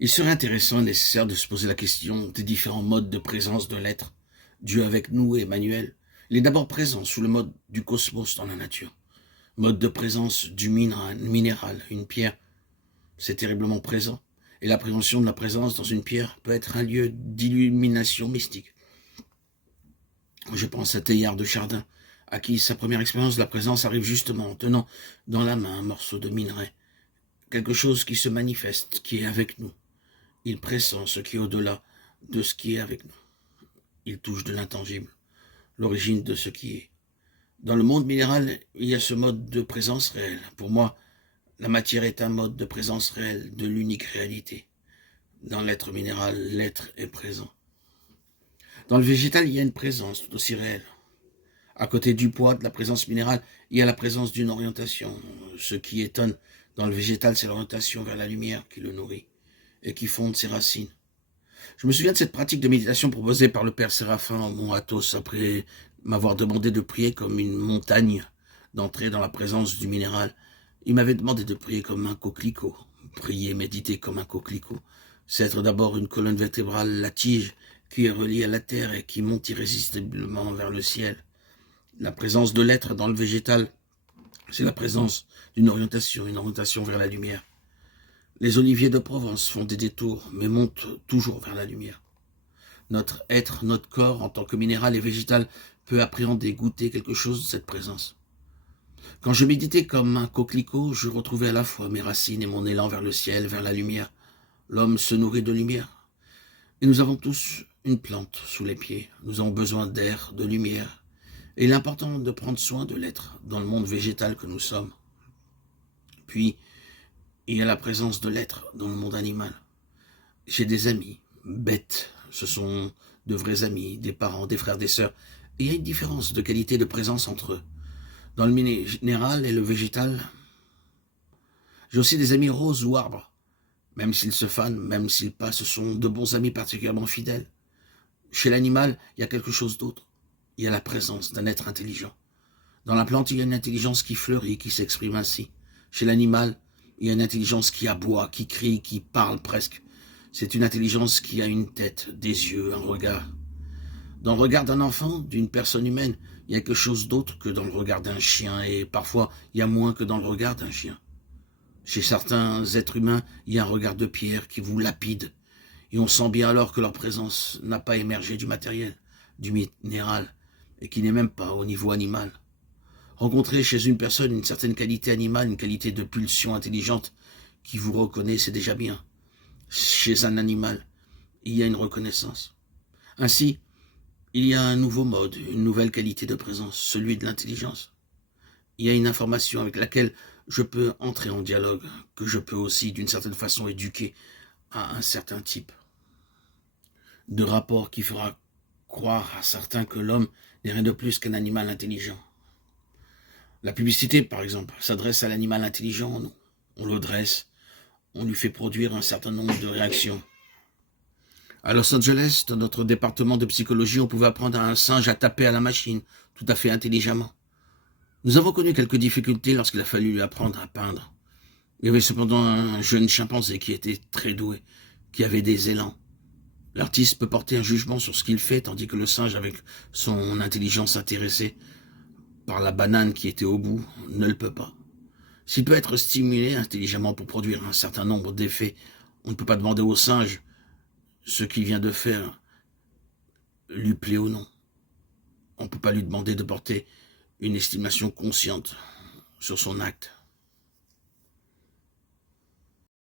Il serait intéressant et nécessaire de se poser la question des différents modes de présence de l'être. Dieu avec nous, Emmanuel. Il est d'abord présent sous le mode du cosmos dans la nature. Mode de présence du minéral, une pierre. C'est terriblement présent. Et l'appréhension de la présence dans une pierre peut être un lieu d'illumination mystique. Je pense à Teilhard de Chardin, à qui sa première expérience de la présence arrive justement en tenant dans la main un morceau de minerai. Quelque chose qui se manifeste, qui est avec nous. Il pressent ce qui est au-delà de ce qui est avec nous. Il touche de l'intangible, l'origine de ce qui est. Dans le monde minéral, il y a ce mode de présence réelle. Pour moi, la matière est un mode de présence réelle de l'unique réalité. Dans l'être minéral, l'être est présent. Dans le végétal, il y a une présence tout aussi réelle. À côté du poids, de la présence minérale, il y a la présence d'une orientation. Ce qui étonne dans le végétal, c'est l'orientation vers la lumière qui le nourrit et qui fonde ses racines. Je me souviens de cette pratique de méditation proposée par le père Séraphin au mont Athos après m'avoir demandé de prier comme une montagne, d'entrer dans la présence du minéral. Il m'avait demandé de prier comme un coquelicot. Prier, méditer comme un coquelicot, c'est être d'abord une colonne vertébrale, la tige, qui est reliée à la terre et qui monte irrésistiblement vers le ciel. La présence de l'être dans le végétal, c'est la présence d'une orientation, une orientation vers la lumière. Les oliviers de Provence font des détours, mais montent toujours vers la lumière. Notre être, notre corps, en tant que minéral et végétal, peut appréhender, goûter quelque chose de cette présence. Quand je méditais comme un coquelicot, je retrouvais à la fois mes racines et mon élan vers le ciel, vers la lumière. L'homme se nourrit de lumière. Et nous avons tous une plante sous les pieds. Nous avons besoin d'air, de lumière. Et il est important de prendre soin de l'être dans le monde végétal que nous sommes. Puis, il y a la présence de l'être dans le monde animal. J'ai des amis, bêtes, ce sont de vrais amis, des parents, des frères, des sœurs. Et il y a une différence de qualité de présence entre eux. Dans le minéral et le végétal, j'ai aussi des amis roses ou arbres. Même s'ils se fanent, même s'ils passent, ce sont de bons amis particulièrement fidèles. Chez l'animal, il y a quelque chose d'autre. Il y a la présence d'un être intelligent. Dans la plante, il y a une intelligence qui fleurit, qui s'exprime ainsi. Chez l'animal, il y a une intelligence qui aboie, qui crie, qui parle presque. C'est une intelligence qui a une tête, des yeux, un regard. Dans le regard d'un enfant, d'une personne humaine, il y a quelque chose d'autre que dans le regard d'un chien, et parfois, il y a moins que dans le regard d'un chien. Chez certains êtres humains, il y a un regard de pierre qui vous lapide, et on sent bien alors que leur présence n'a pas émergé du matériel, du minéral, et qui n'est même pas au niveau animal. Rencontrer chez une personne une certaine qualité animale, une qualité de pulsion intelligente qui vous reconnaît, c'est déjà bien. Chez un animal, il y a une reconnaissance. Ainsi, il y a un nouveau mode, une nouvelle qualité de présence, celui de l'intelligence. Il y a une information avec laquelle je peux entrer en dialogue, que je peux aussi d'une certaine façon éduquer à un certain type de rapport qui fera croire à certains que l'homme n'est rien de plus qu'un animal intelligent. La publicité, par exemple, s'adresse à l'animal intelligent, on le dresse, on lui fait produire un certain nombre de réactions. À Los Angeles, dans notre département de psychologie, on pouvait apprendre à un singe à taper à la machine, tout à fait intelligemment. Nous avons connu quelques difficultés lorsqu'il a fallu lui apprendre à peindre. Il y avait cependant un jeune chimpanzé qui était très doué, qui avait des élans. L'artiste peut porter un jugement sur ce qu'il fait, tandis que le singe, avec son intelligence intéressée par la banane qui était au bout, ne le peut pas. S'il peut être stimulé intelligemment pour produire un certain nombre d'effets, on ne peut pas demander au singe ce qu'il vient de faire lui plaît ou non. On ne peut pas lui demander de porter une estimation consciente sur son acte.